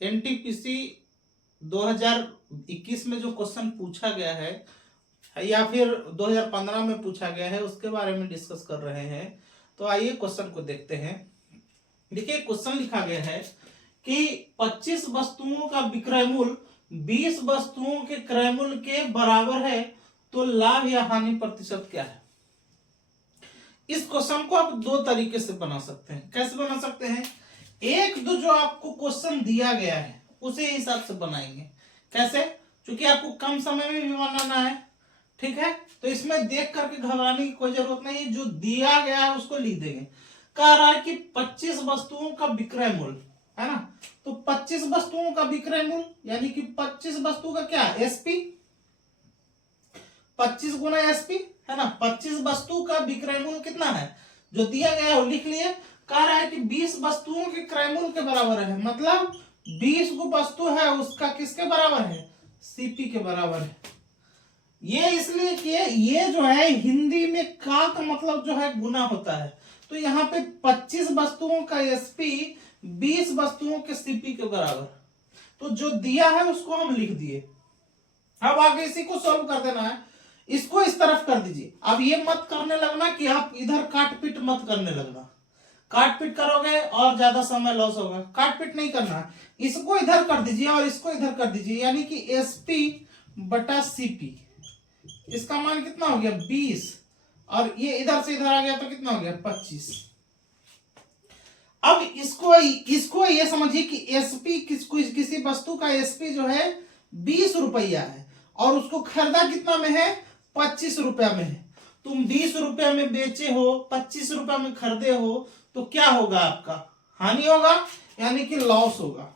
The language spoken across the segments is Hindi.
एनटीपीसी 2021 में जो क्वेश्चन पूछा गया है या फिर 2015 में पूछा गया है उसके बारे में डिस्कस कर रहे हैं। तो आइए क्वेश्चन को देखते हैं। देखिए क्वेश्चन लिखा गया है कि 25 वस्तुओं का विक्रय मूल्य 20 वस्तुओं के क्रय मूल्य के बराबर है, तो लाभ या हानि प्रतिशत क्या है। इस क्वेश्चन को आप दो तरीके से बना सकते हैं। कैसे बना सकते हैं, एक दो जो आपको क्वेश्चन दिया गया है उसे हिसाब से बनाएंगे। कैसे, क्योंकि आपको कम समय में भी बनाना है, ठीक है। तो इसमें देख करके घबराने की कोई जरूरत नहीं है, जो दिया गया है उसको लिख देंगे। कह रहा है कि 25 वस्तुओं का विक्रय मूल्य है ना, तो 25 वस्तुओं का विक्रय मूल्य यानी कि 25 वस्तु का क्या एसपी, 25 गुना एसपी है ना। 25 वस्तु का विक्रय मूल्य कितना है जो दिया गया है वो लिख लिए। कह रहा है कि 20 वस्तुओं के क्रय मूल्य के बराबर है, मतलब 20 को वस्तु है उसका किसके बराबर है, सीपी के बराबर है। ये इसलिए कि ये जो है हिंदी में का मतलब जो है गुना होता है, तो यहाँ पे 25 वस्तुओं का एसपी 20 वस्तुओं के सीपी के बराबर। तो जो दिया है उसको हम लिख दिए। अब आगे इसी को सॉल्व कर देना है। इसको इस तरफ कर दीजिए। अब ये मत करने लगना कि आप इधर काट पीट मत करने लगना, काट पीट करोगे और ज्यादा समय लॉस होगा। काट पीट नहीं करना, इसको इधर कर दीजिए और इसको इधर कर दीजिए, यानी कि एसपी बटा सीपी। इसका मान कितना हो गया 20 और ये इधर से इधर आ गया तो कितना हो गया 25। अब इसको ये समझिए कि एसपी किसी वस्तु का एसपी जो है 20 रुपया है और उसको खरीदा कितना में है 25 रुपया में है। तुम 20 रुपया में बेचे हो, 25 रुपया में खरीदे हो, तो क्या होगा आपका हानि होगा, यानी कि लॉस होगा।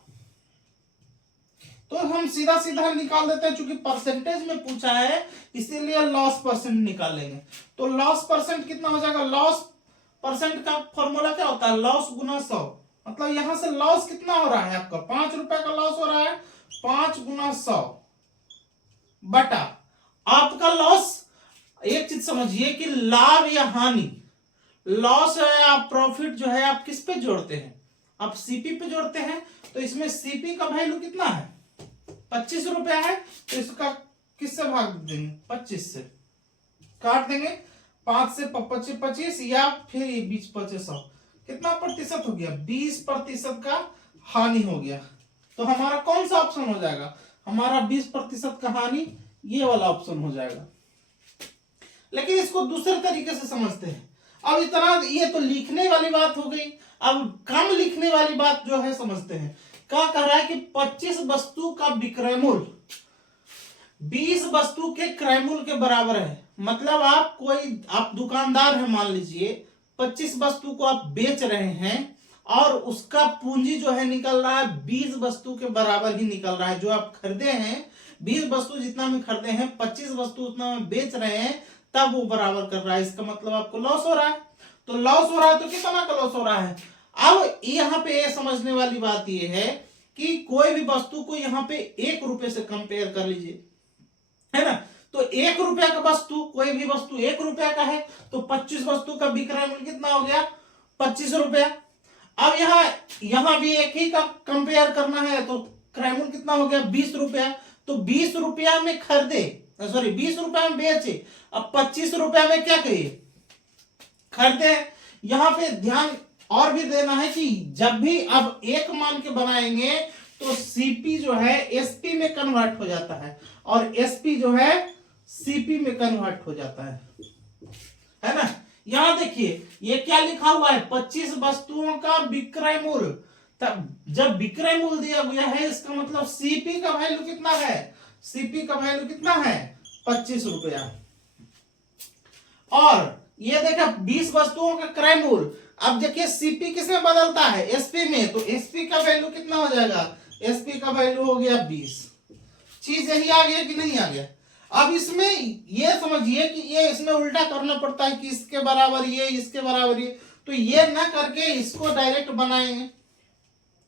तो हम सीधा सीधा निकाल देते हैं, चूंकि परसेंटेज में पूछा है इसीलिए लॉस परसेंट निकालेंगे। तो लॉस परसेंट कितना हो जाएगा, लॉस परसेंट का फॉर्मूला क्या होता है, लॉस गुना 100। मतलब यहां से लॉस कितना हो रहा है आपका 5 रुपए का लॉस हो रहा है, 5 गुना 100 बटा आपका लॉस। एक चीज समझिए कि लाभ या हानि, लॉस है या प्रॉफिट जो है आप किस पे जोड़ते हैं, आप सीपी पे जोड़ते हैं। तो इसमें सीपी का वैल्यू कितना है 25 रुपया है, तो इसका किससे भाग देंगे 25 से, काट देंगे 5 से 25 25 या फिर 20 25 100, कितना प्रतिशत हो गया 20% का हानि हो गया। तो हमारा कौन सा ऑप्शन हो जाएगा, हमारा 20% का हानि ये वाला ऑप्शन हो जाएगा। लेकिन इसको दूसरे तरीके से समझते हैं। अब इतना ये तो लिखने वाली बात हो गई, अब कम लिखने वाली बात जो है समझते हैं। क्या कह रहा है कि 25 वस्तु का विक्रय मूल्य 20 वस्तु के क्रय मूल्य के बराबर है। मतलब आप दुकानदार है, मान लीजिए 25 वस्तु को आप बेच रहे हैं और उसका पूंजी जो है निकल रहा है 20 वस्तु के बराबर ही निकल रहा है। जो आप खरीदे हैं 20 वस्तु जितना में खरीदे हैं 25 वस्तु उतना में बेच रहे हैं, तब वो बराबर कर रहा है। इसका मतलब आपको लॉस हो रहा है। तो लॉस हो रहा है तो कितना का लॉस हो रहा है। अब यहाँ पे समझने वाली बात ये है कि कोई भी वस्तु को यहाँ पे 1 रुपए से कंपेयर कर लीजिए, है ना। तो 1 रुपया का वस्तु, कोई भी वस्तु 1 रुपया का है, तो 25 वस्तु का विक्रय मूल्य कितना हो गया 25 रुपया। अब यहाँ भी एक ही का कंपेयर करना है, तो क्रय मूल्य कितना हो गया 20 रुपया। तो 20 रुपया में खरीदे, 20 रुपया में बेचे, अब 25 रुपया में क्या करिए खरीदे। यहां पे ध्यान और भी देना है कि जब भी अब एक मान के बनाएंगे तो सीपी जो है एसपी में कन्वर्ट हो जाता है और एसपी जो है सीपी में कन्वर्ट हो जाता है ना। यहां देखिए ये क्या लिखा हुआ है 25 वस्तुओं का विक्रय मूल्य। तब जब विक्रय मूल्य दिया गया है इसका मतलब सीपी का वैल्यू कितना है, सीपी का वैल्यू कितना है 25 रुपया। और ये देखा 20 वस्तुओं का क्रय मूल्य। अब देखिए सीपी किसमें बदलता है एसपी में, तो एसपी का वैल्यू कितना हो जाएगा, एसपी का वैल्यू हो गया 20। चीज यही आ गया कि नहीं आ गया। अब इसमें ये समझिए कि ये इसमें उल्टा करना पड़ता है कि इसके बराबर ये, इसके बराबर ये। तो ये ना करके इसको डायरेक्ट बनाएंगे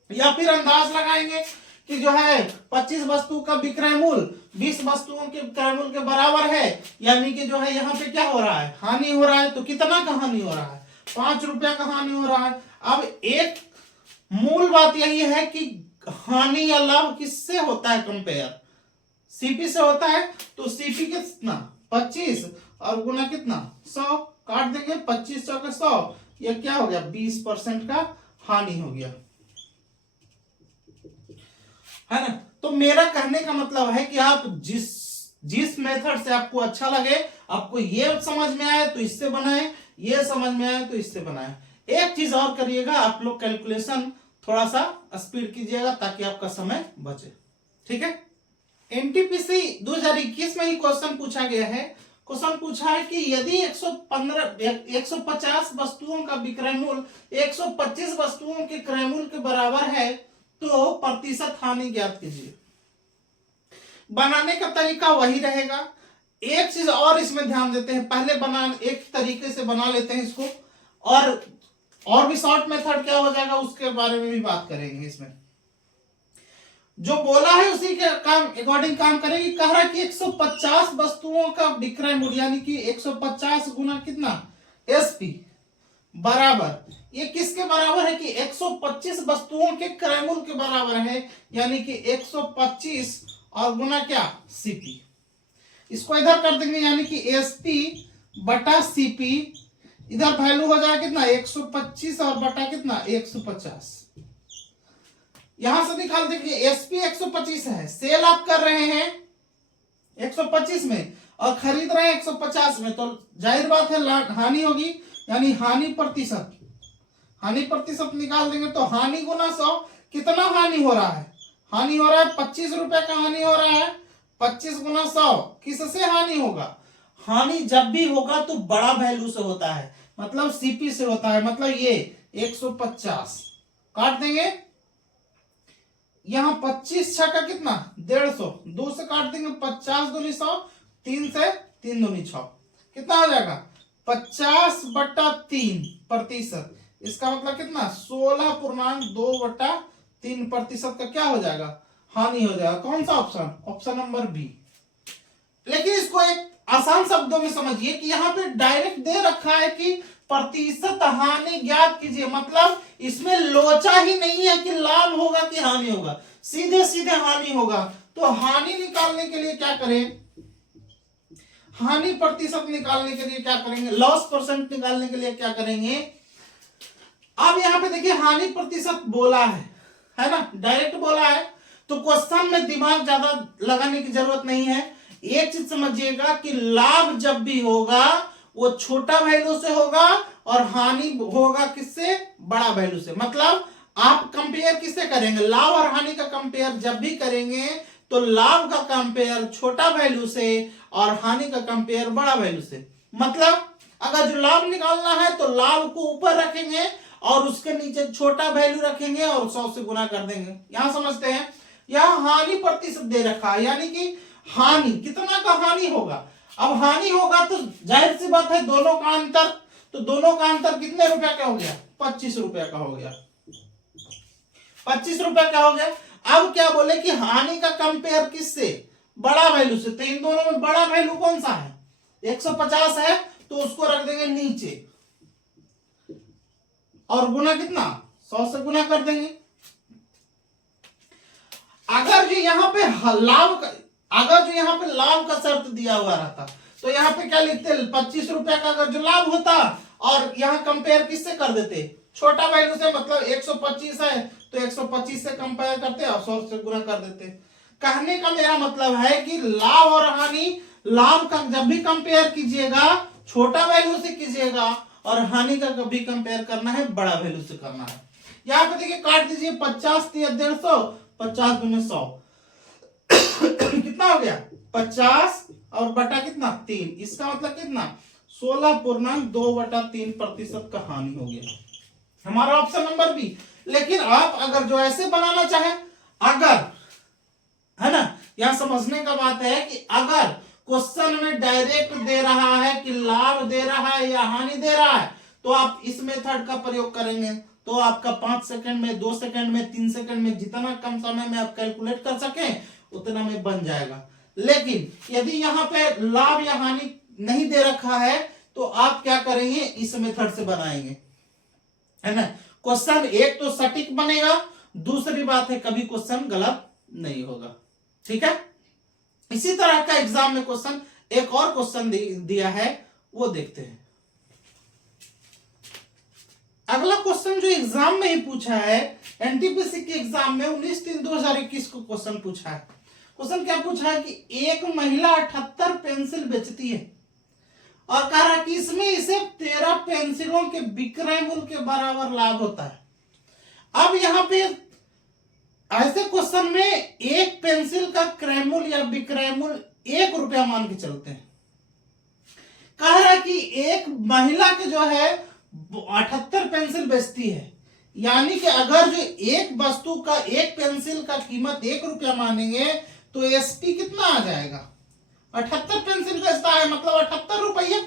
या फिर अंदाज लगाएंगे कि जो है 25 वस्तु का विक्रय मूल्य 20 वस्तुओं के क्रय मूल्य के बराबर है, यानी कि जो है यहाँ पे क्या हो रहा है हानि हो रहा है। तो कितना का हानि हो रहा है 5 रुपया का हानि हो रहा है। अब एक मूल बात यही है कि हानि या लाभ किससे होता है कंपेयर, सीपी से होता है। तो सीपी कितना 25 और गुना कितना 100, काट देंगे 25 चौके 100, ये क्या हो गया 20% का हानि हो गया, है ना। तो मेरा कहने का मतलब है कि आप जिस मेथड से आपको अच्छा लगे, आपको ये समझ में आए तो इससे बनाए, ये समझ में आए तो इससे बनाए। एक चीज और करिएगा, आप लोग कैलकुलेशन थोड़ा सा स्पीड कीजिएगा ताकि आपका समय बचे, ठीक है। एनटीपीसी 2021 में ही क्वेश्चन पूछा गया है। क्वेश्चन पूछा है कि यदि 150 वस्तुओं का विक्रय मूल्य 125 वस्तुओं के क्रय मूल्य के बराबर है तो प्रतिशत हानि ज्ञात कीजिए। बनाने का तरीका वही रहेगा। एक चीज और इसमें ध्यान देते हैं, पहले एक तरीके से बना लेते हैं इसको, और भी शॉर्ट मेथड क्या हो जाएगा उसके बारे में भी बात करेंगे। इसमें जो बोला है उसी के काम अकॉर्डिंग काम करेंगे। कह रहा है कि 150 वस्तुओं का विक्रय मूल्य यानी कि 150 गुना कितना एसपी बराबर, ये किसके बराबर है कि 125 वस्तुओं के क्रय मूल्य के बराबर है, यानी कि 125 और गुना क्या सीपी। इसको इधर कर देंगे यानी कि एसपी बटा सीपी, इधर वैल्यू हो जाएगा कितना 125 और बटा कितना 150। यहां से निकाल देंगे एसपी 125 है, सेल आप कर रहे हैं 125 में और खरीद रहे हैं 150 में, तो जाहिर बात है हानि होगी, यानी हानि प्रतिशत निकाल देंगे। तो हानि गुना 100, कितना हानि हो रहा है, हानि हो रहा है 25 रुपए का हानि हो रहा है। 25 गुना 100 किससे हानि होगा, हानि जब भी होगा तो बड़ा वैल्यू से होता है, मतलब सीपी से होता है। मतलब ये 150 काट देंगे, यहां 25 छक्का कितना 150, 2 से काट देंगे 50 दूनी 100, 3 से 3 दूनी 6, कितना हो जाएगा 50 बटा 3 प्रतिशत। इसका मतलब कितना 16.2/3 प्रतिशत का क्या हो जाएगा हानि हो जाएगा। कौन सा ऑप्शन, ऑप्शन नंबर बी। लेकिन इसको एक आसान शब्दों में समझिए कि यहाँ पे डायरेक्ट दे रखा है कि प्रतिशत हानि ज्ञात कीजिए, मतलब इसमें लोचा ही नहीं है कि लाभ होगा कि हानि होगा, सीधे सीधे हानि होगा। तो हानि निकालने के लिए क्या करें, हानि प्रतिशत निकालने के लिए क्या करेंगे, लॉस परसेंट निकालने के लिए क्या करेंगे। अब यहाँ पे देखिए हानि प्रतिशत बोला है ना, डायरेक्ट बोला है, तो क्वेश्चन में दिमाग ज्यादा लगाने की जरूरत नहीं है। एक चीज समझिएगा कि लाभ जब भी होगा वो छोटा वैल्यू से होगा और हानि होगा किससे, बड़ा वैल्यू से। मतलब आप कंपेयर किससे करेंगे, लाभ और हानि का कंपेयर जब भी करेंगे तो लाभ का कंपेयर छोटा वैल्यू से और हानि का कंपेयर बड़ा वैल्यू से। मतलब अगर जो लाभ निकालना है तो लाभ को ऊपर रखेंगे और उसके नीचे छोटा वैल्यू रखेंगे और 100 से गुना कर देंगे। यहां समझते हैं, यहां हानि प्रतिशत दे रखा है, यानी कि हानि कितना का हानि होगा। अब हानि होगा तो जाहिर सी बात है दोनों का अंतर, तो दोनों का अंतर कितने रुपए का हो गया 25 रुपए का हो गया, 25 रुपए का हो गया। अब क्या बोले कि हानि का कंपेयर किससे, बड़ा वैल्यू से। तो इन दोनों में बड़ा वैल्यू कौन सा है 150 है, तो उसको रख देंगे नीचे और गुना कितना 100 से गुना कर देंगे। अगर जो यहाँ पे लाभ का शर्त दिया हुआ रहता तो यहाँ पे क्या लिखते 25 रुपए का अगर जो लाभ होता और यहाँ कंपेयर किससे कर देते छोटा वैल्यू से, मतलब 125 है तो 125 से कंपेयर करते और 100 से गुना कर देते। कहने का मेरा मतलब है कि लाभ और हानि, लाभ का जब भी कंपेयर कीजिएगा छोटा वैल्यू से कीजिएगा और हानि का कभी कंपेयर करना है बड़ा वैल्यू से करना है। यहाँ पे देखिए काट दीजिए 50 × 150, 50 × 100 कितना हो गया 50 और बटा कितना 3, इसका मतलब कितना 16.2/3 प्रतिशत का हानि हो गया, हमारा ऑप्शन नंबर बी। लेकिन आप अगर जो ऐसे बनाना चाहे, अगर, है ना, यहां समझने का बात है कि अगर क्वेश्चन में डायरेक्ट दे रहा है कि लाभ दे रहा है या हानि दे रहा है तो आप इस मेथड का प्रयोग करेंगे तो आपका 5 सेकंड में, 2 सेकंड में, 3 सेकंड में, जितना कम समय में आप कैलकुलेट कर सकें उतना में बन जाएगा। लेकिन यदि यहाँ पे लाभ या हानि नहीं दे रखा है तो आप क्या करेंगे, इस मेथड से बनाएंगे, है ना। क्वेश्चन एक तो सटीक बनेगा, दूसरी बात है कभी क्वेश्चन गलत नहीं होगा। ठीक है, इसी तरह का एग्जाम में क्वेश्चन एक और क्वेश्चन दिया है, वो देखते हैं। अगला क्वेश्चन जो एग्जाम में ही पूछा है, एनटीपीसी के एग्जाम में 19/3/2021 को क्वेश्चन पूछा है। क्वेश्चन क्या पूछा है कि एक महिला 78 पेंसिल बेचती है और कह रहा है कि इसमें इसे 13 पेंसिलों के विक्रय मूल्य के बराबर लाभ होता है। अब यहां पे ऐसे क्वेश्चन में एक पेंसिल का क्रय मूल्य या विक्रय मूल्य 1 रुपया मान के चलते हैं। कह रहा है कि एक महिला के जो है 78 पेंसिल बेचती है, यानी कि अगर जो एक वस्तु का एक पेंसिल का कीमत 1 रुपया मानेंगे तो एसपी कितना आ जाएगा? 78 पेंसिल बेचता है मतलब 78 रुपया।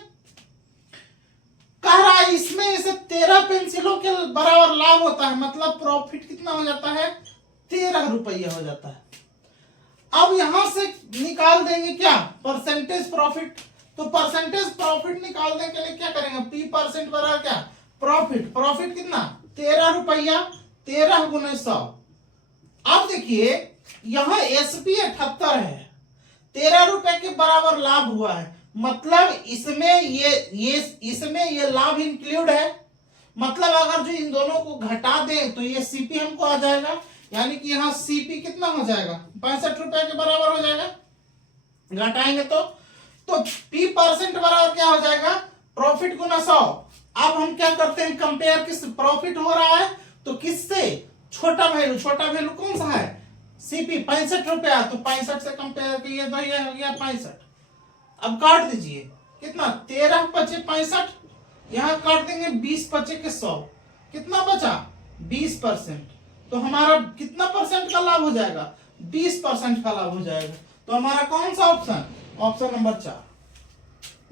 कह रहा है इसमें इसे 13 पेंसिलों के बराबर लाभ होता है, मतलब प्रॉफिट कितना हो जाता है? 13 रुपया हो जाता है। अब यहां से निकाल देंगे क्या? Percentage profit. तो परसेंटेज प्रॉफिट निकालने के लिए क्या करेंगे? पी परसेंट बराबर क्या? प्रॉफिट। प्रॉफिट कितना? 13 रुपया, 13 गुने 100। अब देखिए यहां एसपी 78 है, 13 रुपए के बराबर लाभ हुआ है, मतलब इसमें ये लाभ इंक्लूड है। मतलब अगर जो इन दोनों को घटा दें तो ये सीपी हमको आ जाएगा, यानी कि यहाँ सीपी कितना हो जाएगा? 65 रुपए के बराबर हो जाएगा। घटाएंगे तो पी परसेंट बराबर क्या हो जाएगा? प्रॉफिट गुना 100। अब हम क्या करते हैं? कंपेयर किस प्रॉफिट हो रहा है तो किससे? छोटा वैल्यू। छोटा वैल्यू कौन सा है? सीपी 65 रुपया, तो 65 से कंपेयर किए तो ये हो गया 65। अब काट दीजिए, कितना? 13 पचे 65, यहां काट देंगे 20 पचे के 100, कितना बचा? 20%। तो हमारा कितना परसेंट का लाभ हो जाएगा? 20% का लाभ हो जाएगा। तो हमारा कौन सा ऑप्शन? Option number 4।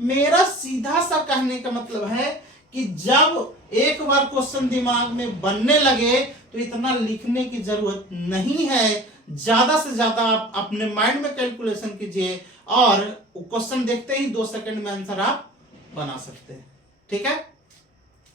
मेरा सीधा सा कहने का मतलब है कि जब एक बार क्वेश्चन दिमाग में बनने लगे तो इतना लिखने की जरूरत नहीं है। ज्यादा से ज्यादा आप अपने माइंड में कैलकुलेशन कीजिए और क्वेश्चन देखते ही 2 सेकंड में आंसर आप बना सकते हैं। ठीक है।